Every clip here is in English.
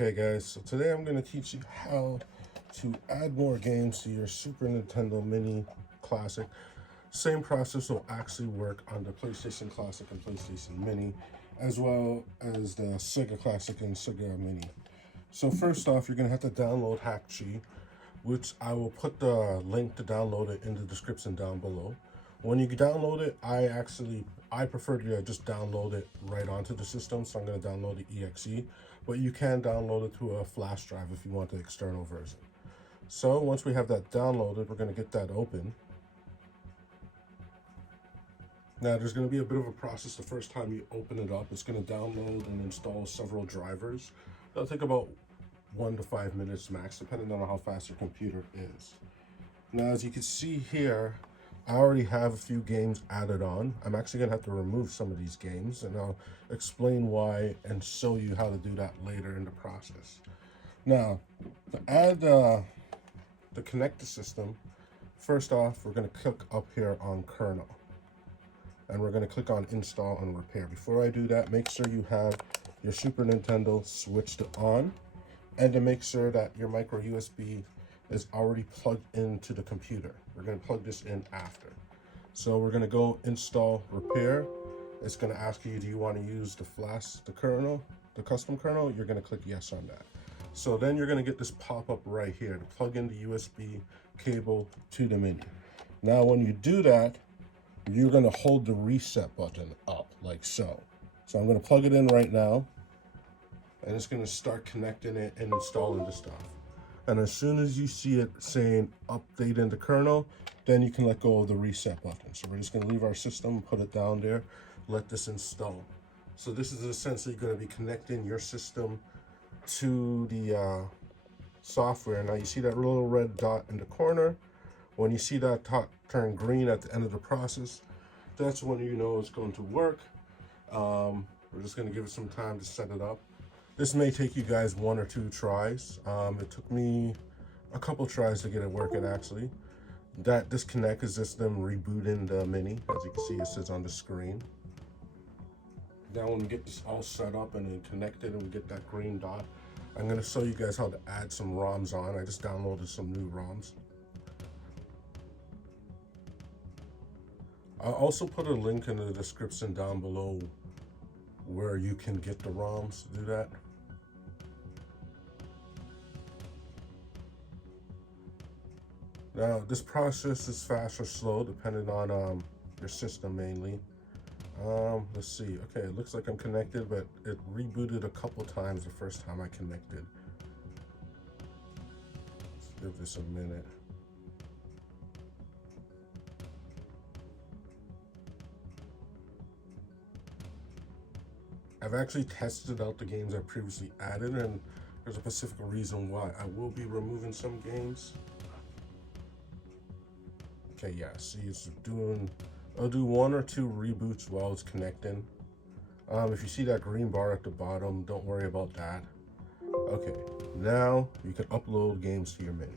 Okay guys, so today I'm going to teach you how to add more games to your Super Nintendo Mini Classic. Same process will actually work on the PlayStation Classic and PlayStation Mini, as well as the Sega Classic and Sega Mini. So first off, you're going to have to download HackG, which I will put the link to download it in the description down below. When you download it, I prefer to just download it right onto the system, so I'm going to download the exe, but you can download it to a flash drive if you want the external version. So once we have that downloaded, we're going to get that open. Now there's going to be a bit of a process the first time you open it up. It's going to download and install several drivers. That'll take about 1 to 5 minutes max, depending on how fast your computer is. Now as you can see here, I already have a few games added on. I'm actually going to have to remove some of these games, and I'll explain why and show you how to do that later in the process. Now, to add the connect the system, first off, we're going to click up here on kernel. And we're going to click on install and repair. Before I do that, make sure you have your Super Nintendo switched on, and to make sure that your micro USB is already plugged into the computer. We're going to plug this in after. So we're going to go install repair. It's going to ask you, do you want to use the kernel, the custom kernel? You're going to click yes on that. So then you're going to get this pop-up right here to plug in the USB cable to the Mini. Now when you do that, you're going to hold the reset button up like so. So I'm going to plug it in right now, and it's going to start connecting it and installing the stuff. And as soon as you see it saying update into kernel, then you can let go of the reset button. So we're just going to leave our system, put it down there, let this install. So this is essentially going to be connecting your system to the software. Now you see that little red dot in the corner. When you see that dot turn green at the end of the process, that's when you know it's going to work. We're just going to give it some time to set it up. This may take you guys 1 or 2 tries. It took me a couple tries to get it working actually. That disconnect is just them rebooting the Mini. As you can see, it says on the screen. Now when we get this all set up and then connected and we get that green dot, I'm gonna show you guys how to add some ROMs on. I just downloaded some new ROMs. I'll also put a link in the description down below where you can get the ROMs to do that. Now, this process is fast or slow, depending on your system mainly. Let's see. Okay, it looks like I'm connected, but it rebooted a couple times the first time I connected. Let's give this a minute. I've actually tested out the games I previously added, and there's a specific reason why. I will be removing some games. Okay, yeah, see, I'll do 1 or 2 reboots while it's connecting. If you see that green bar at the bottom, don't worry about that. Okay, now you can upload games to your Mini.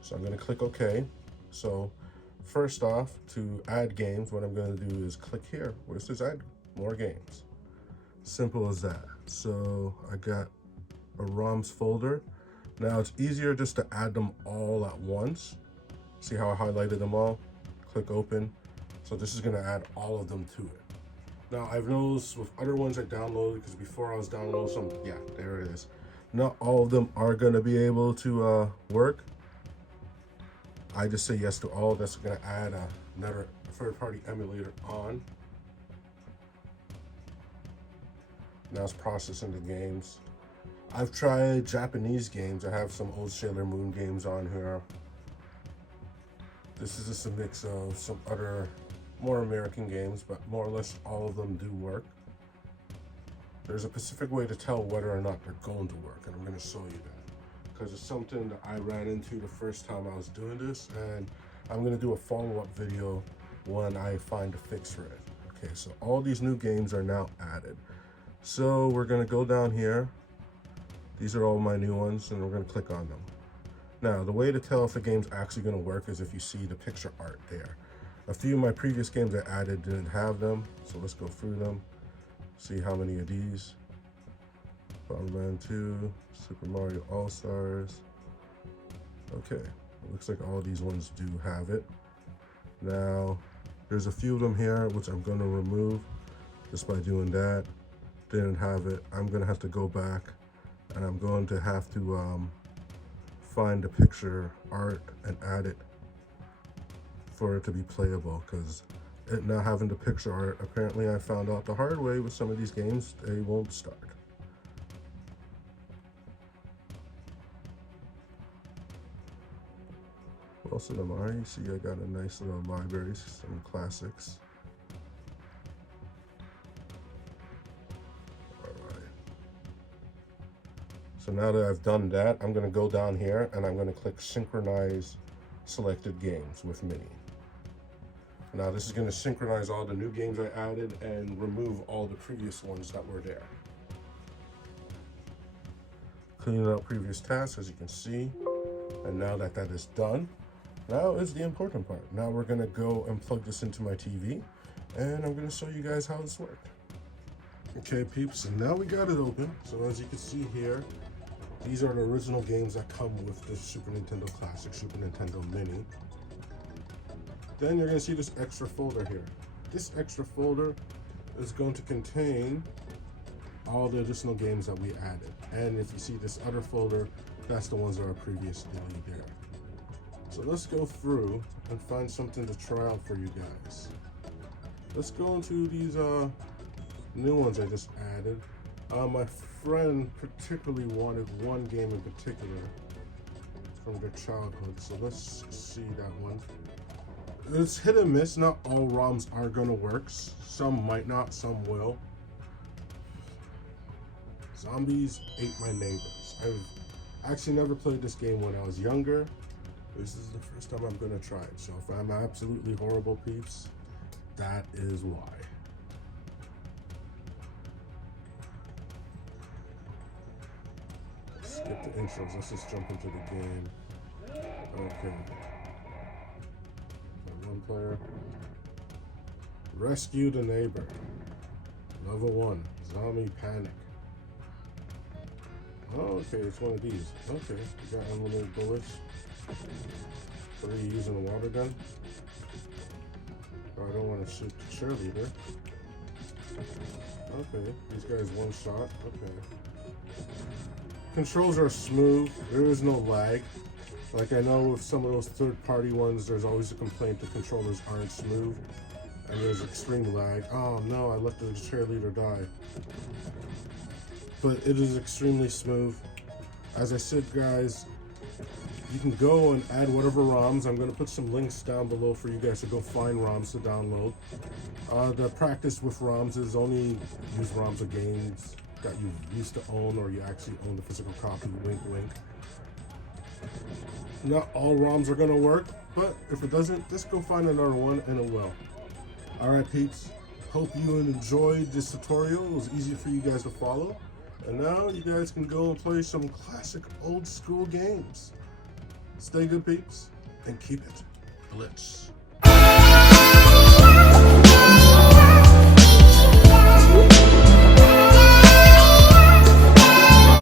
So I'm gonna click OK. So first off, to add games, what I'm gonna do is click here where it says add more games. Simple as that. So I got a ROMs folder. Now it's easier just to add them all at once. See how I highlighted them all? Click open. So this is gonna add all of them to it. Now I've noticed with other ones I downloaded, because before I was downloading some, yeah, there it is. Not all of them are gonna be able to work. I just say yes to all. That's gonna add another third-party emulator on. Now it's processing the games. I've tried Japanese games. I have some old Sailor Moon games on here. This is just a mix of some other more American games, but more or less all of them do work. There's a specific way to tell whether or not they're going to work, and I'm going to show you that, because it's something that I ran into the first time I was doing this, and I'm going to do a follow-up video when I find a fix for it. Okay, so all these new games are now added. So we're going to go down here. These are all my new ones, and we're going to click on them. Now, the way to tell if a game's actually going to work is if you see the picture art there. A few of my previous games I added didn't have them, so let's go through them, see how many of these. Bomberman 2, Super Mario All-Stars. Okay, it looks like all these ones do have it. Now, there's a few of them here which I'm going to remove just by doing that. Didn't have it. I'm going to have to go back and I'm going to have to find the picture art and add it for it to be playable, because it not having the picture art, apparently I found out the hard way with some of these games, they won't start. Most of them are. You see I got a nice little library, some classics. Alright. So now that I've done that, I'm going to go down here and I'm going to click Synchronize Selected Games with Mini. Now this is going to synchronize all the new games I added and remove all the previous ones that were there. Cleaning out previous tasks, as you can see. And now that that is done, now is the important part. Now we're going to go and plug this into my TV and I'm going to show you guys how this worked. Okay peeps, and now we got it open. So as you can see here, these are the original games that come with the Super Nintendo Classic, Super Nintendo Mini. Then you're going to see this extra folder here. This extra folder is going to contain all the additional games that we added. And if you see this other folder, that's the ones that are previously there. So let's go through and find something to try out for you guys. Let's go into these new ones I just added. My friend particularly wanted one game in particular from their childhood, so let's see that one. It's hit and miss. Not all ROMs are gonna work. Some might not, some will. Zombies Ate My Neighbors. I've actually never played this game when I was younger. This is the first time I'm gonna try it. So if I'm absolutely horrible peeps, that is why. Skip the intros, let's just jump into the game. Okay. One player. Rescue the neighbor. Level 1. Zombie panic. Oh, okay, it's one of these. Okay, you got unlimited bullets. So are you using a water gun? Oh, I don't want to shoot the cheerleader. Okay, these guys one shot. Okay. Controls are smooth. There is no lag. Like I know with some of those third-party ones, there's always a complaint the controllers aren't smooth and there's extreme lag. Oh no, I let the cheerleader die. But it is extremely smooth. As I said, guys, you can go and add whatever ROMs. I'm going to put some links down below for you guys to go find ROMs to download. The practice with ROMs is only use ROMs of games that you used to own or you actually own the physical copy. Wink, wink. Not all ROMs are going to work, but if it doesn't, just go find another one and it will. Alright peeps, hope you enjoyed this tutorial. It was easy for you guys to follow. And now you guys can go and play some classic old school games. Stay good peeps, and keep it blitz.